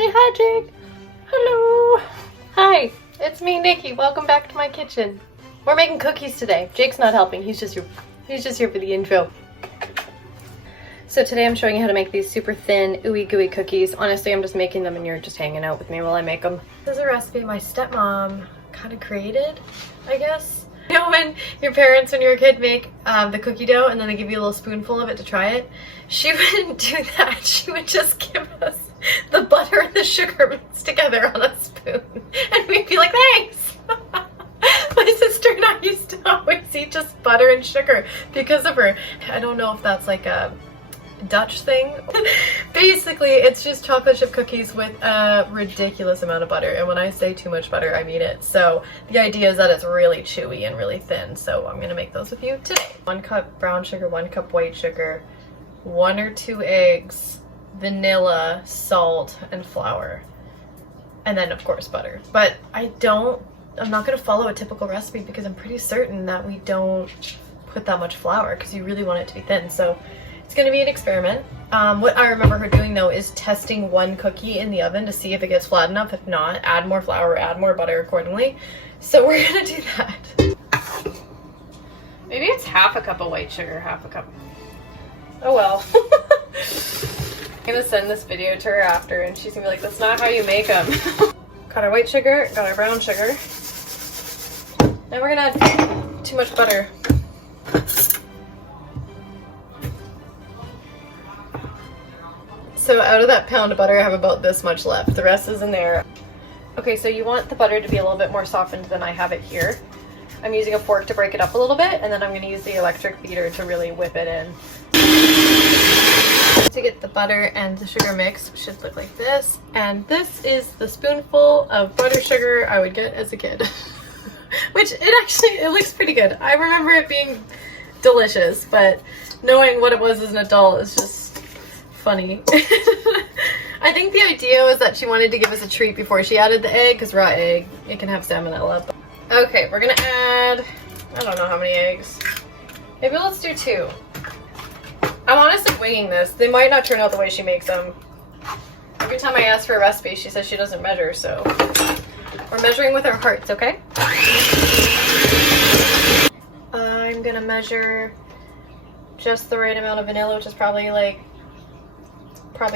Say hi, Jake. Hello. Hi, it's me, Nikki. Welcome back to my kitchen. We're making cookies today. Jake's not helping. He's just here for the intro. So today I'm showing you how to make these super thin, ooey gooey cookies. Honestly, I'm just making them and you're just hanging out with me while I make them. This is a recipe my stepmom kind of created, I guess. You know when your parents, when you're a kid, make the cookie dough and then they give you a little spoonful of it to try it? She wouldn't do that. She would just give us the butter and the sugar mixed together on a spoon. And we'd be like, thanks! My sister and I used to always eat just butter and sugar because of her. I don't know if that's like a Dutch thing. Basically, it's just chocolate chip cookies with a ridiculous amount of butter. And when I say too much butter, I mean it. So the idea is that it's really chewy and really thin. So I'm gonna make those with you today. 1 cup brown sugar, 1 cup white sugar, 1 or 2 eggs, vanilla, salt, and flour. And then of course butter. But I'm not gonna follow a typical recipe because I'm pretty certain that we don't put that much flour because you really want it to be thin. So it's gonna be an experiment. What I remember her doing though is testing 1 cookie in the oven to see if it gets flat enough. If not, add more flour, add more butter accordingly. So we're gonna do that. Maybe it's half a cup of white sugar, half a cup. Oh well. I'm gonna send this video to her after and she's gonna be like, that's not how you make them. Got our white sugar, got our brown sugar. Now we're gonna add too much butter. So out of that pound of butter, I have about this much left. The rest is in there. Okay, so you want the butter to be a little bit more softened than I have it here. I'm using a fork to break it up a little bit, and then I'm gonna use the electric beater to really whip it in. To get the butter and the sugar mix, should look like this. And this is the spoonful of butter sugar I would get as a kid. Which it looks pretty good. I remember it being delicious, but knowing what it was as an adult is just funny. I think the idea was that she wanted to give us a treat before she added the egg, because raw egg, it can have salmonella. Okay, we're gonna add, I don't know how many eggs. Maybe let's do 2. I'm honestly winging this. They might not turn out the way she makes them. Every time I ask for a recipe, she says she doesn't measure, so we're measuring with our hearts, okay? I'm gonna measure just the right amount of vanilla, which is probably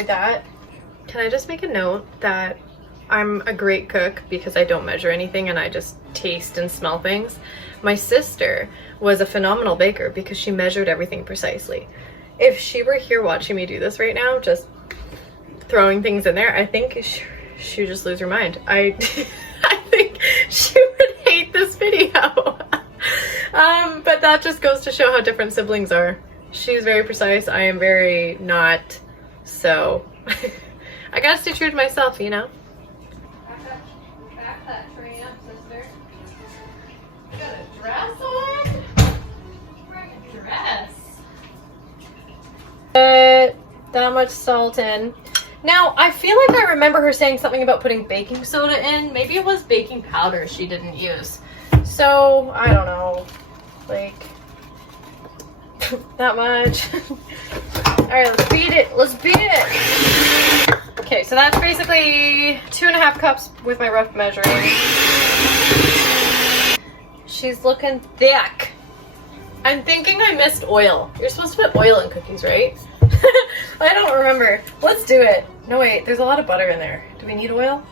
that. Can I just make a note that I'm a great cook because I don't measure anything and I just taste and smell things. My sister was a phenomenal baker because she measured everything precisely. If she were here watching me do this right now, just throwing things in there, I think she would just lose her mind. I think she would hate this video. But that just goes to show how different siblings are. She's very precise, I am very not, so I gotta stay true to myself, you know? Back that train up, sister. You got a dress on? Wearing a dress. That much salt in. Now, I feel like I remember her saying something about putting baking soda in. Maybe it was baking powder she didn't use. So, I don't know. Like, that much. Alright, let's beat it. Let's beat it. Okay, so that's basically 2.5 cups with my rough measuring. She's looking thick. I'm thinking I missed oil. You're supposed to put oil in cookies, right? I don't remember. Let's do it. No, wait, there's a lot of butter in there. Do we need oil?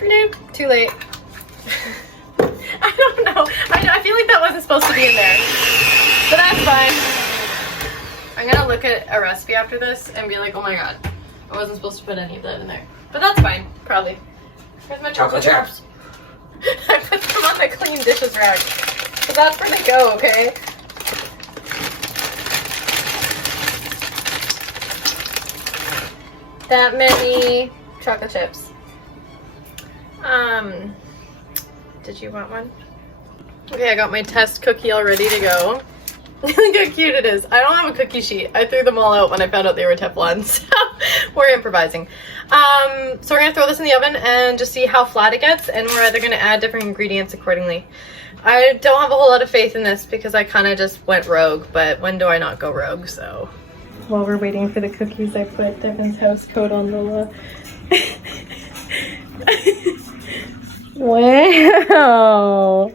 Nope, too late. I don't know. I feel like that wasn't supposed to be in there. But that's fine. I'm gonna look at a recipe after this and be like, oh my god, I wasn't supposed to put any of that in there. But that's fine, probably. Where's my chocolate chips? I put them on the clean dishes rack. So that's where they go, okay? That many chocolate chips. Did you want one? Okay, I got my test cookie all ready to go. Look how cute it is. I don't have a cookie sheet. I threw them all out when I found out they were Teflon, so we're improvising. So we're gonna throw this in the oven and just see how flat it gets, and we're either gonna add different ingredients accordingly. I don't have a whole lot of faith in this because I kind of just went rogue, but when do I not go rogue, so. While we're waiting for the cookies, I put Devin's house coat on Lola. Wow!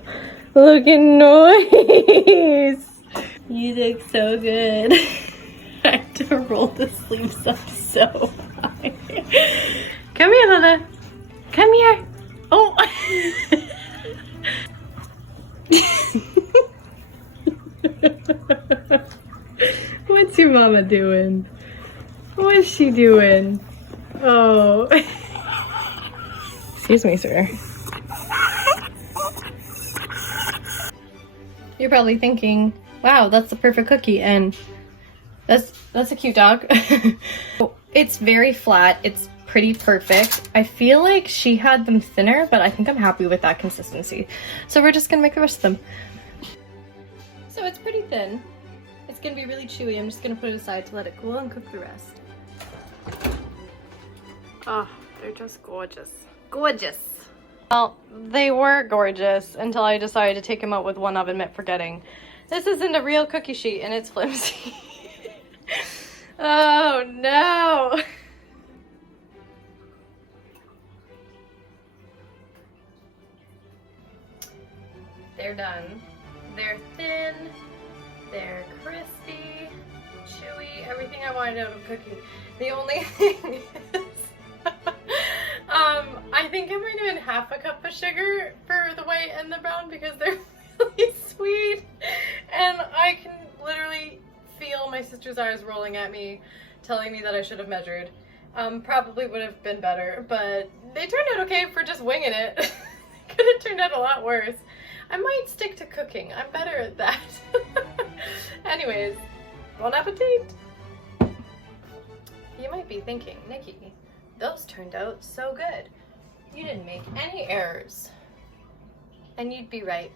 Looking nice! You look so good. I have to roll the sleeves up so high. Come here, Lola. Come here. Oh! What's your mama doing? What's she doing? Oh. Excuse me, sir. You're probably thinking, wow, that's the perfect cookie, and that's a cute dog. It's very flat. It's pretty perfect. I feel like she had them thinner, but I think I'm happy with that consistency. So we're just gonna make the rest of them. So it's pretty thin. It's gonna be really chewy. I'm just gonna put it aside to let it cool and cook the rest. Oh, they're just gorgeous. Gorgeous. Well, they were gorgeous until I decided to take them out with one oven mitt, forgetting. This isn't a real cookie sheet and it's flimsy. Oh no. They're done. They're thin, they're crispy, chewy, everything I wanted out of a cookie. The only thing is, I think I might have been half a cup of sugar for the white and the brown because they're really sweet. And I can literally feel my sister's eyes rolling at me, telling me that I should have measured. Probably would have been better, but they turned out okay for just winging it. They could have turned out a lot worse. I might stick to cooking. I'm better at that. Anyways, bon appetit! You might be thinking, Nikki, those turned out so good. You didn't make any errors. And you'd be right.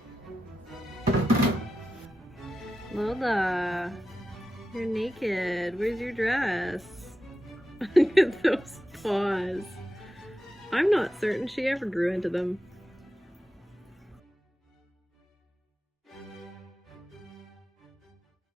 Lola, you're naked. Where's your dress? Look at those paws. I'm not certain she ever grew into them.